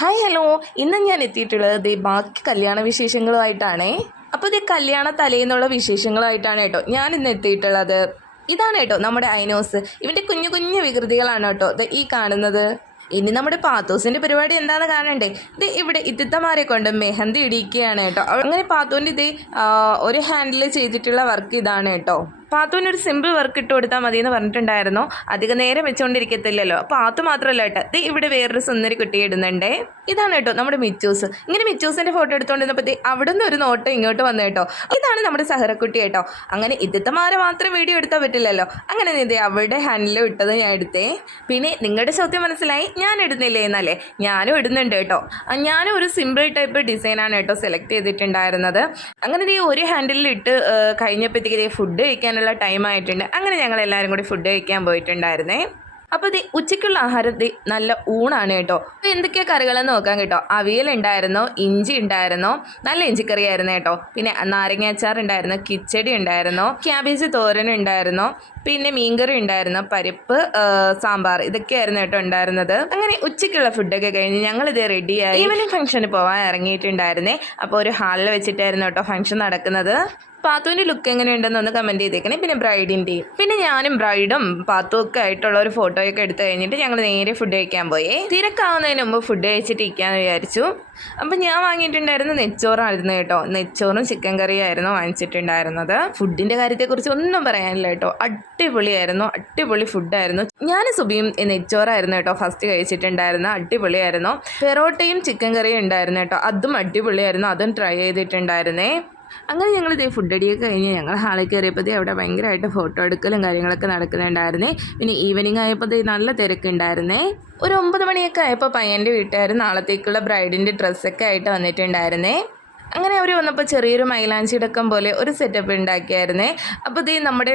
Hi hello ഇന്ന് ഞാൻ എത്തിയിട്ടുള്ളത് ദേ ബാക്കി കല്യാണ വിശേഷങ്ങളുമായിട്ടാണേ. അപ്പോൾ ദേ കല്യാണ തലേന്നുള്ള വിശേഷങ്ങളായിട്ടാണ് കേട്ടോ ഞാൻ ഇന്ന് എത്തിയിട്ടുള്ളത്. ഇതാണ് കേട്ടോ നമ്മുടെ ഐനോസ് ഇവന്റെ കുഞ്ഞു കുഞ്ഞു വികൃതികളാണ് കേട്ടോ ദേ ഈ കാണുന്നത്. ഇനി നമ്മുടെ പാത്തോസിന്റെ പരിപാടി എന്താണെന്ന് കാണണ്ടേ? ഇത് ഇവിടെ ഇത്തിത്തമാരെ കൊണ്ട് മെഹന്തി ഇടിക്കുകയാണ് കേട്ടോ. അങ്ങനെ പാത്തുവിന്റെ ഇത് ഒരു ഹാൻഡിൽ ചെയ്തിട്ടുള്ള വർക്ക് ഇതാണ് കേട്ടോ. പാത്തുവിന് ഒരു സിമ്പിൾ വർക്ക് ഇട്ട് കൊടുത്താൽ മതി എന്ന് പറഞ്ഞിട്ടുണ്ടായിരുന്നു. അധികം നേരം വെച്ചുകൊണ്ടിരിക്കത്തില്ലല്ലോ അപ്പോൾ ആത്തു മാത്രമല്ല കേട്ടോ. ഇത് ഇവിടെ വേറൊരു സുന്ദരി കുട്ടി ഇടുന്നുണ്ടേ. ഇതാണ് കേട്ടോ നമ്മുടെ മിച്ചൂസ്. ഇങ്ങനെ മിച്ചൂസിന്റെ ഫോട്ടോ എടുത്തുകൊണ്ടിരുന്നപ്പോൾ അവിടെ നിന്ന് ഒരു നോട്ടം ഇങ്ങോട്ട് വന്നു കേട്ടോ. ഇതാണ് നമ്മുടെ സഹറക്കുട്ടി കേട്ടോ. അങ്ങനെ ഇത്തിത്തമാരെ മാത്രം വീഡിയോ എടുത്താൽ പറ്റില്ലല്ലോ. അങ്ങനെ ഇതേ അവളുടെ ഹാൻഡിൽ ഇട്ടത് ഞാൻ എടുത്തേ. പിന്നെ നിങ്ങളുടെ ചോദ്യം മനസ്സിലായി? ഞാൻ ഇടുന്നില്ലേ എന്നല്ലേ ഞാനും ഇടുന്നുണ്ട് കേട്ടോ. ഞാനും ഒരു സിമ്പിൾ ടൈപ്പ് ഡിസൈനാണ് കേട്ടോ സെലക്ട് ചെയ്തിട്ടുണ്ടായിരുന്നത്. അങ്ങനെ നീ ഒരു ഹാൻഡിലിൽ ഇട്ട് കഴിഞ്ഞപ്പോഴത്തേക്ക് ഫുഡ് കഴിക്കാനുള്ള ടൈം ആയിട്ടുണ്ട്. അങ്ങനെ ഞങ്ങൾ എല്ലാവരും കൂടി ഫുഡ് കഴിക്കാൻ പോയിട്ടുണ്ടായിരുന്നേ. അപ്പോൾ ഇത് ഉച്ചയ്ക്കുള്ള ആഹാരം നല്ല ഊണാണ് കേട്ടോ. അപ്പോൾ എന്തൊക്കെയാ കറികളെന്ന് നോക്കാൻ കേട്ടോ. അവിയൽ ഉണ്ടായിരുന്നു ഇഞ്ചി ഉണ്ടായിരുന്നു നല്ല ഇഞ്ചിക്കറി ആയിരുന്നു കേട്ടോ. പിന്നെ നാരങ്ങാച്ചാർ ഉണ്ടായിരുന്നു കിച്ചടി ഉണ്ടായിരുന്നു ക്യാബേജ് തോരൻ ഉണ്ടായിരുന്നു പിന്നെ മീൻകറി ഉണ്ടായിരുന്നു പരിപ്പ് സാമ്പാർ ഇതൊക്കെയായിരുന്നു കേട്ടോ ഉണ്ടായിരുന്നത്. അങ്ങനെ ഉച്ചയ്ക്കുള്ള ഫുഡൊക്കെ കഴിഞ്ഞ് ഞങ്ങൾ ഇത് റെഡിയായി ഈവനിങ് ഫംഗ്ഷന് പോകാൻ ഇറങ്ങിയിട്ടുണ്ടായിരുന്നേ. അപ്പോൾ ഒരു ഹാളിൽ വെച്ചിട്ടായിരുന്നു കേട്ടോ ഫംഗ്ഷൻ നടക്കുന്നത്. പാത്തുവിന്റെ ലുക്ക് എങ്ങനെയുണ്ടെന്ന് ഒന്ന് കമന്റ് ചെയ്തേക്കണേ. പിന്നെ ബ്രൈഡിന്റെയും പിന്നെ ഞാനും ബ്രൈഡും പാത്തും ഒക്കെ ആയിട്ടുള്ള ഒരു ഫോട്ടോയൊക്കെ എടുത്തു കഴിഞ്ഞിട്ട് ഞങ്ങൾ നേരെ ഫുഡ് കഴിക്കാൻ പോയേ. തിരക്കാവുന്നതിന് മുമ്പ് ഫുഡ് കഴിച്ചിട്ട് ഇരിക്കാമെന്ന് വിചാരിച്ചു. അപ്പം ഞാൻ വാങ്ങിയിട്ടുണ്ടായിരുന്ന നെച്ചോറായിരുന്നു കേട്ടോ. നെച്ചോറും ചിക്കൻ കറിയായിരുന്നു വാങ്ങിച്ചിട്ടുണ്ടായിരുന്നത്. ഫുഡിന്റെ കാര്യത്തെക്കുറിച്ച് ഒന്നും പറയാനില്ല കേട്ടോ. അടിപൊളിയായിരുന്നു. അടിപൊളി ഫുഡായിരുന്നു ഞാൻ സുബിയും നെച്ചോറായിരുന്നു കേട്ടോ. ഫസ്റ്റ് കഴിച്ചിട്ടുണ്ടായിരുന്നു. അടിപൊളിയായിരുന്നു. പെറോട്ടയും ചിക്കൻ കറിയും ഉണ്ടായിരുന്നു കേട്ടോ. അതും അടിപൊളിയായിരുന്നു. അതും ട്രൈ ചെയ്തിട്ടുണ്ടായിരുന്നേ. അങ്ങനെ ഞങ്ങൾ ഇതേ ഫുഡ് അടിയൊക്കെ കഴിഞ്ഞ് ഞങ്ങൾ ഹാളിൽ കയറിയപ്പോൾ അവിടെ ഭയങ്കരമായിട്ട് ഫോട്ടോ എടുക്കലും കാര്യങ്ങളൊക്കെ നടക്കുന്നുണ്ടായിരുന്നേ. പിന്നെ ഈവനിങ് ആയപ്പോൾ ദേ നല്ല തിരക്കുണ്ടായിരുന്നേ. ഒരു ഒമ്പത് മണിയൊക്കെ ആയപ്പോൾ പയ്യന്റെ വീട്ടുകാർ നാളത്തേക്കുള്ള ബ്രൈഡിന്റെ ഡ്രസ്സൊക്കെ ആയിട്ട് വന്നിട്ടുണ്ടായിരുന്നേ. അങ്ങനെ അവർ വന്നപ്പോൾ ചെറിയൊരു മൈലാഞ്ചിടക്കം പോലെ ഒരു സെറ്റപ്പ് ഉണ്ടാക്കിയായിരുന്നേ. അപ്പോൾ ഇത് നമ്മുടെ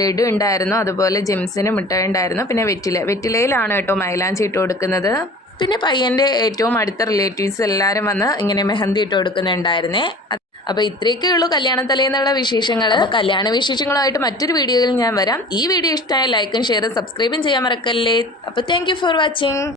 ലഡു ഉണ്ടായിരുന്നു അതുപോലെ ജെംസിന് മിഠായി ഉണ്ടായിരുന്നു പിന്നെ വെറ്റില വെറ്റിലയിലാണ് കേട്ടോ മൈലാഞ്ചി ഇട്ട് കൊടുക്കുന്നത്. പിന്നെ പയ്യന്റെ ഏറ്റവും അടുത്ത റിലേറ്റീവ്സ് എല്ലാവരും വന്ന് ഇങ്ങനെ മെഹന്തി ഇട്ട് കൊടുക്കുന്നുണ്ടായിരുന്നേ. അപ്പോൾ ഇത്രയൊക്കെ ഉള്ളൂ കല്യാണ തലേന്നുള്ള വിശേഷങ്ങൾ കല്യാണ വിശേഷങ്ങളുമായിട്ട് മറ്റൊരു വീഡിയോയിൽ ഞാൻ വരാം. ഈ വീഡിയോ ഇഷ്ടമായ ലൈക്കും ഷെയറും സബ്സ്ക്രൈബും ചെയ്യാൻ മറക്കല്ലേ. അപ്പോൾ താങ്ക് ഫോർ വാച്ചിങ്